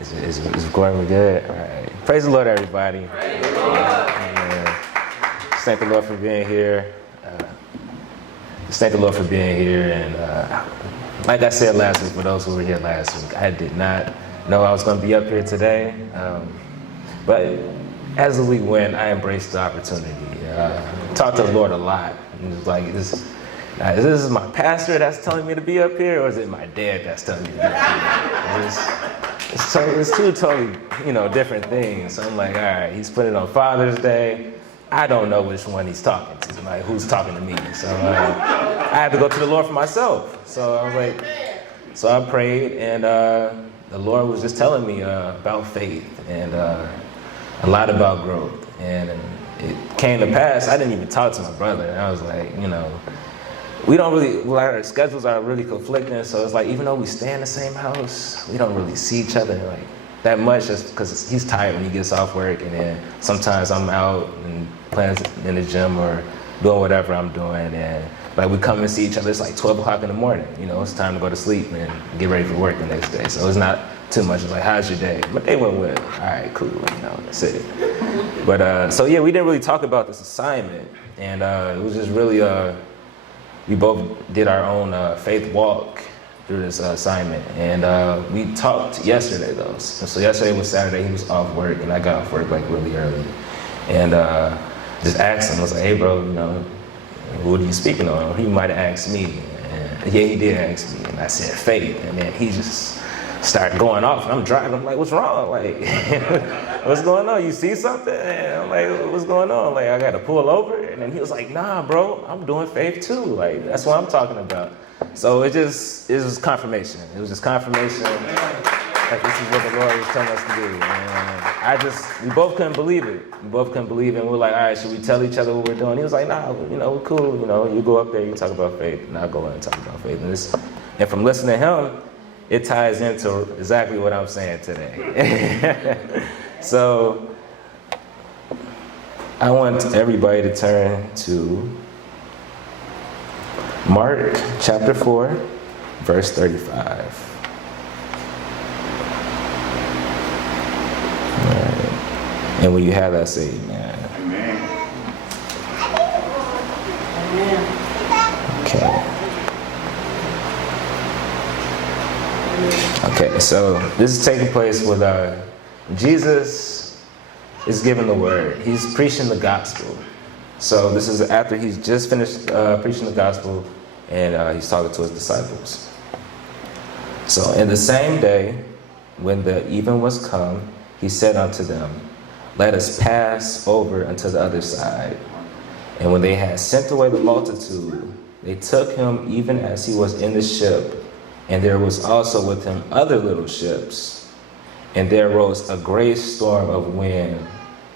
Is recording good? All right. Praise the Lord, everybody. Praise the Lord. Just thank the Lord for being here. And like I said last week, for those who were here last week, I did not know I was going to be up here today. But as the week went, I embraced the opportunity. Talked to the Lord a lot. And it was like, is this my pastor that's telling me to be up here, or is it my dad that's telling me to be up here? It's two totally, different things. So I'm like, all right, he's putting it on Father's Day. I don't know which one he's talking to, like who's talking to me. So I had to go to the Lord for myself. So I was like, so I prayed, and the Lord was just telling me about faith and a lot about growth. And it came to pass. I didn't even talk to my brother. And I was like, we don't really, our schedules are really conflicting, so it's like, even though we stay in the same house, we don't really see each other like that much, just because he's tired when he gets off work, and then sometimes I'm out and playing in the gym or doing whatever I'm doing, and like we come and see each other, it's like 12 o'clock in the morning, it's time to go to sleep and get ready for work the next day. So it's not too much. It's like, how's your day? My day went well. All right, cool, that's it. But, so yeah, we didn't really talk about this assignment, and it was just really, we both did our own faith walk through this assignment, and we talked yesterday though. So yesterday was Saturday, he was off work, and I got off work like really early, and just asked him, I was like, hey bro, what are you speaking on? He might have asked me, and yeah, he did ask me, and I said faith, and then he just started going off, and I'm driving, I'm like, what's wrong? Like, what's going on? You see something? And I'm like, what's going on? Like, I got to pull over? And then he was like, nah, bro, I'm doing faith too. Like, that's what I'm talking about. So it was confirmation. It was just confirmation that this is what the Lord was telling us to do. And we both couldn't believe it. And we're like, all right, should we tell each other what we're doing? He was like, nah, we're cool. You go up there, you talk about faith, and I'll go in and talk about faith. And from listening to him, it ties into exactly what I'm saying today. So I want everybody to turn to Mark chapter 4, verse 35. All right. And when you have that, say amen. Amen. Okay. Okay, so this is taking place with Jesus is giving the word. He's preaching the gospel. So this is after he's just finished preaching the gospel, and he's talking to his disciples. So in the same day, when the even was come, he said unto them, let us pass over unto the other side. And when they had sent away the multitude, they took him even as he was in the ship. And there was also with him other little ships. And there arose a great storm of wind,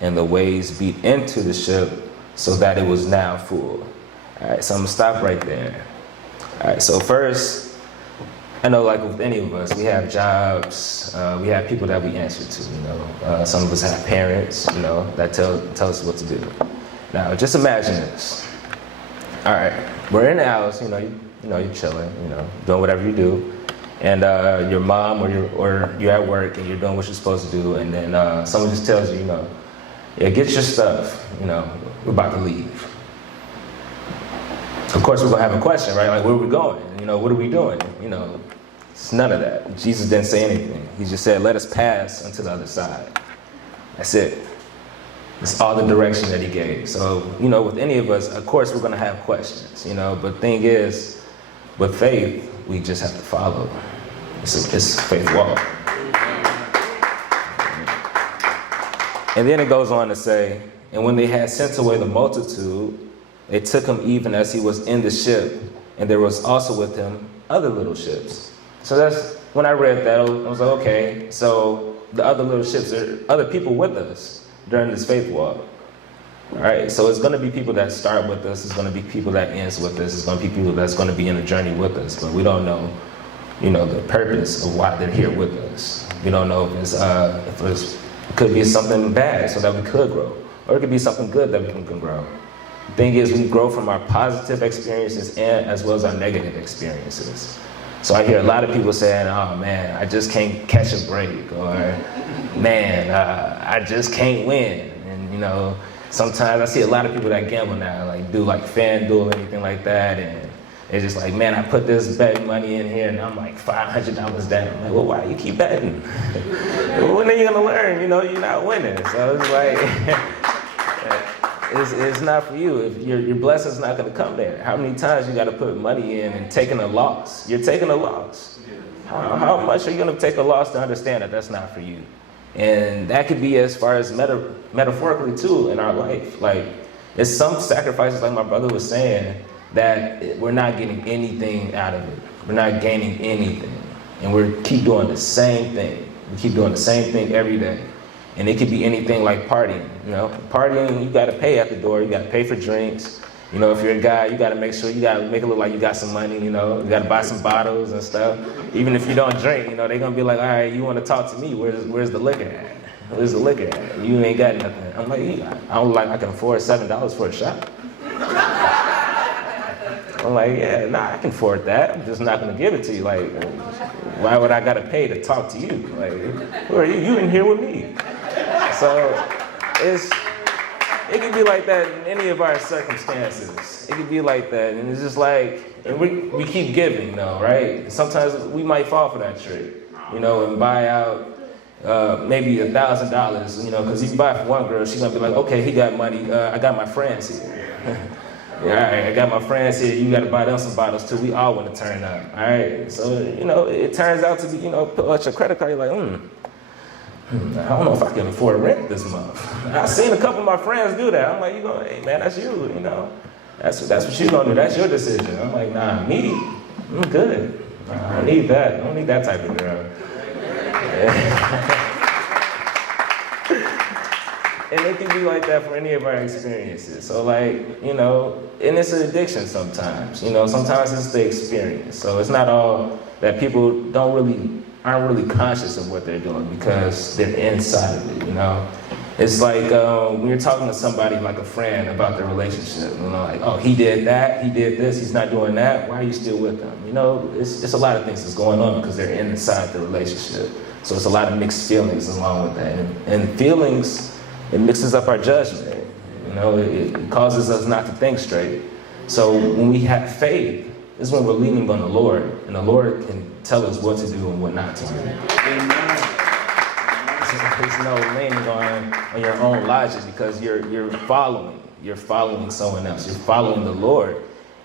and the waves beat into the ship, so that it was now full. All right, so I'm going to stop right there. All right, so first, I know like with any of us, we have jobs, we have people that we answer to, some of us have parents, that tell us what to do. Now, just imagine this. All right, we're in the house, you're chilling, doing whatever you do, and your mom or you're at work and you're doing what you're supposed to do, and then someone just tells you, yeah, get your stuff, we're about to leave. Of course, we're gonna have a question, right? Like, where are we going? What are we doing? It's none of that. Jesus didn't say anything. He just said, let us pass unto the other side. That's it. It's all the direction that he gave. So, with any of us, of course, we're gonna have questions, but the thing is, with faith, we just have to follow. It's faith walk. And then it goes on to say, and when they had sent away the multitude, they took him even as he was in the ship, and there was also with him other little ships. So that's, when I read that, I was like, okay, so the other little ships, there are other people with us during this faith walk. All right, so it's going to be people that start with us. It's going to be people that ends with us. It's going to be people that's going to be in the journey with us. But we don't know, the purpose of why they're here with us. We don't know if it could be something bad so that we could grow, or it could be something good that we can grow. The thing is, we grow from our positive experiences and as well as our negative experiences. So I hear a lot of people saying, oh man, I just can't catch a break, or man, I just can't win. And you know, sometimes I see a lot of people that gamble now, like do like FanDuel or anything like that, and it's just like, man, I put this bet money in here and I'm like $500 down. I'm like, well, why do you keep betting? When are you gonna learn? You know, you're not winning. So it's like, it's not for you. If your blessing's not gonna come there. How many times you gotta put money in and taking a loss? You're taking a loss. How much are you gonna take a loss to understand that that's not for you? And that could be as far as metaphorically too in our life. Like, there's some sacrifices, like my brother was saying, that we're not getting anything out of it. We're not gaining anything. And we keep doing the same thing. We keep doing the same thing every day. And it could be anything like partying. You know, partying, you gotta pay at the door, you gotta pay for drinks. You know, if you're a guy, you gotta make sure, you gotta make it look like you got some money, you know, you gotta buy some bottles and stuff. Even if you don't drink, you know, they're gonna be like, all right, you wanna talk to me, where's the liquor at? Where's the liquor at? You ain't got nothing. I'm like, I can afford $7 for a shot. I'm like, yeah, nah, I can afford that. I'm just not gonna give it to you. Like, why would I gotta pay to talk to you? Like, who are you? You in here with me. So it can be like that in any of our circumstances. It can be like that, and it's just like, and we keep giving though, right? Sometimes we might fall for that trick, you know, and buy out maybe $1,000, you know, because you buy for one girl, she's gonna be like, okay, he got money, I got my friends here. Yeah, all right, I got my friends here, you gotta buy them some bottles too, we all wanna turn up, all right? So, you know, it turns out to be, you know, put out your credit card, you're like, I don't know if I can afford rent this month. I've seen a couple of my friends do that. I'm like, hey man, that's you know. That's what you're gonna do, that's your decision. I'm like, nah, me, I'm good. I don't need that, I don't need that type of girl. And it can be like that for any of our experiences. So like, you know, and it's an addiction sometimes. You know, sometimes it's the experience. So it's not all that people aren't really conscious of what they're doing because they're inside of it, you know? It's like when you're talking to somebody like a friend about their relationship, you know, like, oh, he did that, he did this, he's not doing that, why are you still with them? You know, it's a lot of things that's going on because they're inside the relationship. So it's a lot of mixed feelings along with that. And feelings, it mixes up our judgment. You know, it causes us not to think straight. So when we have faith, this is when we're leaning on the Lord, and the Lord can tell us what to do and what not to do. There's no leaning on your own logic because you're following someone else. You're following the Lord.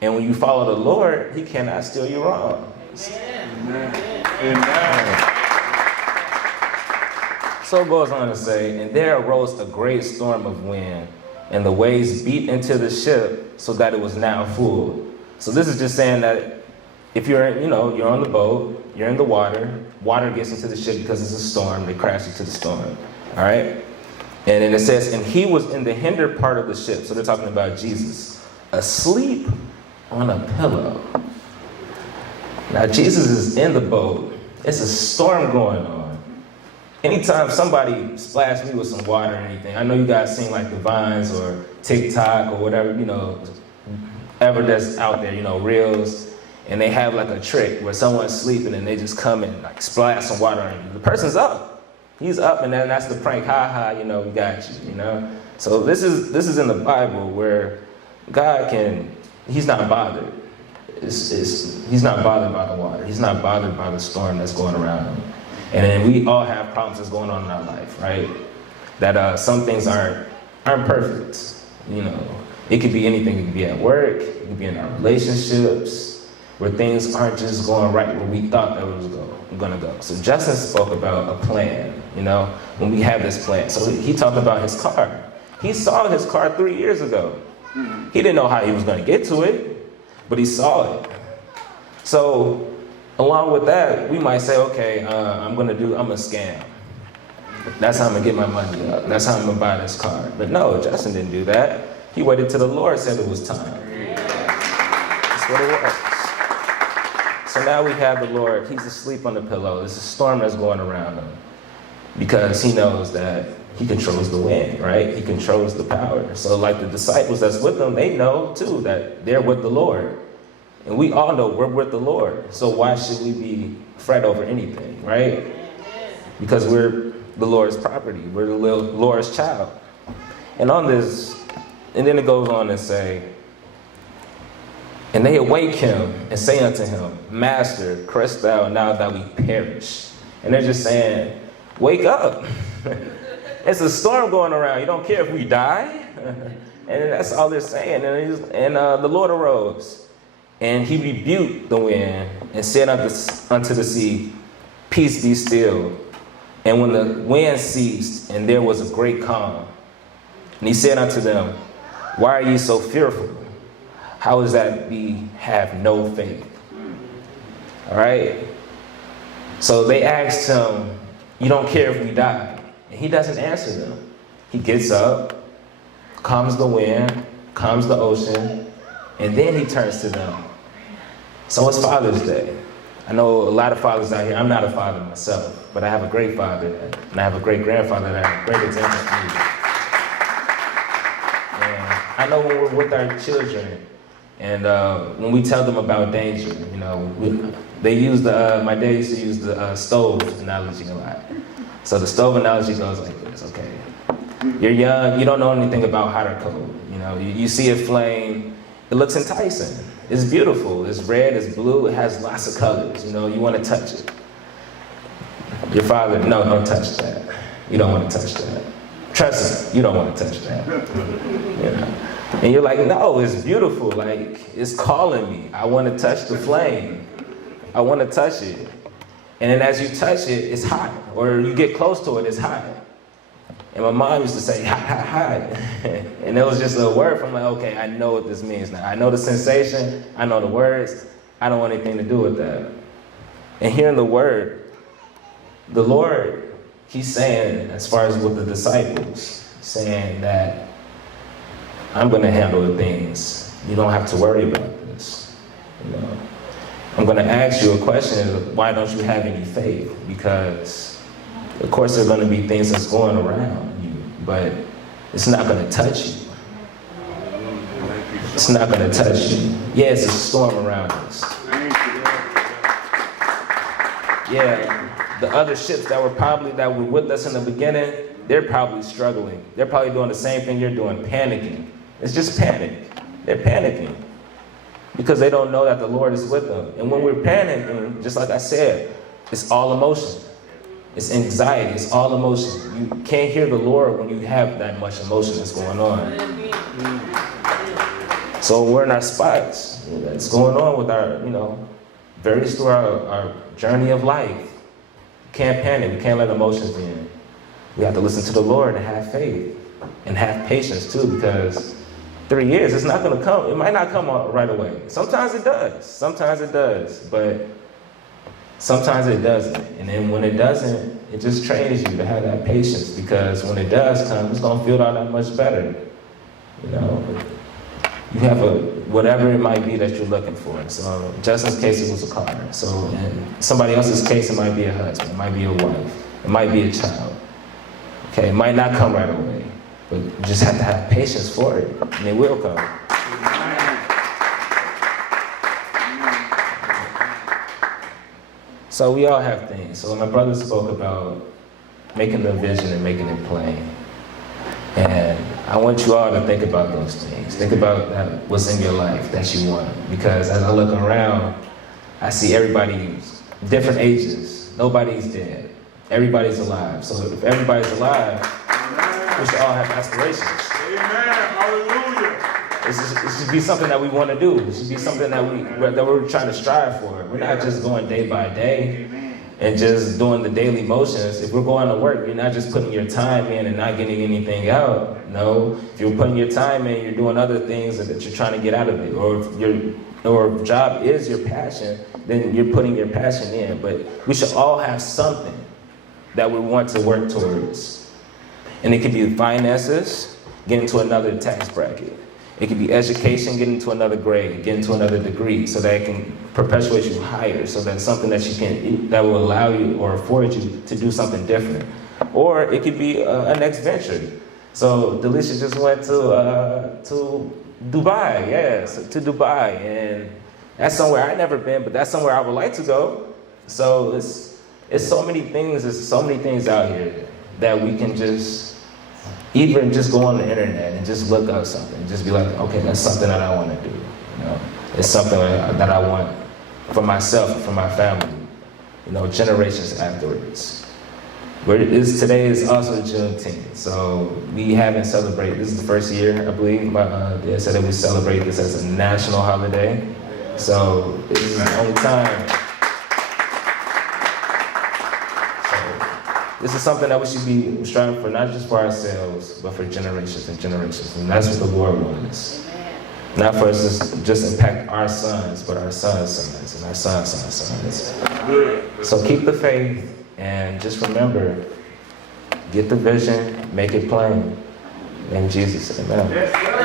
And when you follow the Lord, he cannot steer you wrong. Amen. Amen. So it goes on to say, and there arose a great storm of wind, and the waves beat into the ship so that it was now full. So this is just saying that if you're on the boat, you're in the water gets into the ship because it's a storm, they crash into the storm, all right? And then it says, and he was in the hinder part of the ship, so they're talking about Jesus, asleep on a pillow. Now Jesus is in the boat, it's a storm going on. Anytime somebody splashed me with some water or anything, I know you guys seen like the Vines or TikTok or whatever, you know, ever that's out there, you know, Reels, and they have like a trick where someone's sleeping and they just come and like splash some water on you. The person's up. He's up, and then that's the prank, you know, we got you, you know. So this is in the Bible where God he's not bothered. He's not bothered by the water. He's not bothered by the storm that's going around him. And then we all have problems that's going on in our life, right? That some things aren't perfect, you know. It could be anything. It could be at work. It could be in our relationships, where things aren't just going right where we thought that was going to go. So Justin spoke about a plan, you know, when we have this plan. So he talked about his car. He saw his car 3 years ago. He didn't know how he was going to get to it, but he saw it. So along with that, we might say, okay, I'm going to scam. That's how I'm going to get my money up. That's how I'm going to buy this car. But no, Justin didn't do that. He waited till the Lord said it was time. That's what it was. So now we have the Lord. He's asleep on the pillow. There's a storm that's going around him because he knows that he controls the wind, right? He controls the power. So like the disciples that's with him, they know too that they're with the Lord. And we all know we're with the Lord. So why should we be fret over anything, right? Because we're the Lord's property. We're the Lord's child. And on this, and then it goes on and say, and they awake him and say unto him, Master, crest thou now that we perish? And they're just saying, wake up. It's a storm going around. You don't care if we die? And that's all they're saying. And the Lord arose, and he rebuked the wind and said unto the sea, Peace be still. And when the wind ceased, and there was a great calm, and he said unto them, Why are ye so fearful? How is that we have no faith? All right? So they asked him, you don't care if we die? And he doesn't answer them. He gets up, calms the wind, calms the ocean, and then he turns to them. So it's Father's Day. I know a lot of fathers out here. I'm not a father myself, but I have a great father, and I have a great grandfather that are great examples for me. And I know when we're with our children, and when we tell them about danger, you know, they use my dad used to use the stove analogy a lot. So the stove analogy goes like this, okay. You're young, you don't know anything about hot or cold. You know, you see a flame, it looks enticing. It's beautiful, it's red, it's blue, it has lots of colors. You know, you want to touch it. Your father, no, don't touch that. You don't want to touch that. Trust me, you don't want to touch that. You know? And you're like, no, it's beautiful. Like, it's calling me. I want to touch the flame. I want to touch it. And then as you touch it, it's hot. Or you get close to it, it's hot. And my mom used to say, hot, hot, hot. And it was just a word from like, okay, I know what this means now. I know the sensation. I know the words. I don't want anything to do with that. And hearing the word, the Lord, he's saying, as far as with the disciples, saying that I'm going to handle the things. You don't have to worry about this. You know, I'm going to ask you a question. Why don't you have any faith? Because, of course, there are going to be things that's going around you, but it's not going to touch you. It's not going to touch you. Yeah, it's a storm around us. Yeah, the other ships that were with us in the beginning, they're probably struggling. They're probably doing the same thing you're doing, panicking. It's just panic. They're panicking because they don't know that the Lord is with them. And when we're panicking, just like I said, it's all emotion. It's anxiety. It's all emotion. You can't hear the Lord when you have that much emotion that's going on. So we're in our spots. That's going on with our, varies through our journey of life. We can't panic. We can't let emotions in. We have to listen to the Lord and have faith and have patience too, because 3 years, it's not going to come. It might not come right away. Sometimes it does. Sometimes it does. But sometimes it doesn't. And then when it doesn't, it just trains you to have that patience, because when it does come, it's going to feel all that much better. You have whatever it might be that you're looking for. So in Justin's case, it was a car. So in somebody else's case, it might be a husband. It might be a wife. It might be a child. Okay, it might not come right away. But you just have to have patience for it, and it will come. So we all have things. So my brother spoke about making the vision and making it plain. And I want you all to think about those things. Think about what's in your life that you want. Because as I look around, I see everybody's different ages. Nobody's dead. Everybody's alive. So if everybody's alive, we should all have aspirations. Amen. Hallelujah. It should be something that we want to do. It should be something that we're trying to strive for. We're not just going day by day and just doing the daily motions. If we're going to work, you're not just putting your time in and not getting anything out. No, if you're putting your time in, you're doing other things that you're trying to get out of it. Or if job is your passion, then you're putting your passion in. But we should all have something that we want to work towards. And it could be finances, get into another tax bracket. It could be education, get into another grade, get into another degree, so that it can perpetuate you higher, so that's something that will allow you or afford you to do something different. Or it could be a next venture. So Delisha just went to Dubai, yes, to Dubai. And That's somewhere I've never been, but that's somewhere I would like to go. So it's so many things. There's so many things out here that we can just even just go on the internet and just look up something. Just be like, okay, that's something that I want to do. You know, it's something that I want for myself, for my family. You know, generations afterwards. Today is also Juneteenth, so we haven't celebrated. This is the first year, I believe. They said that we celebrate this as a national holiday. So this is the only time. So this is something that we should be striving for, not just for ourselves, but for generations and generations. And that's what the Lord wants. Not for us to just impact our sons, but our sons' sons and our sons' sons' sons. So keep the faith. And just remember, get the vision, make it plain. In Jesus' name, amen.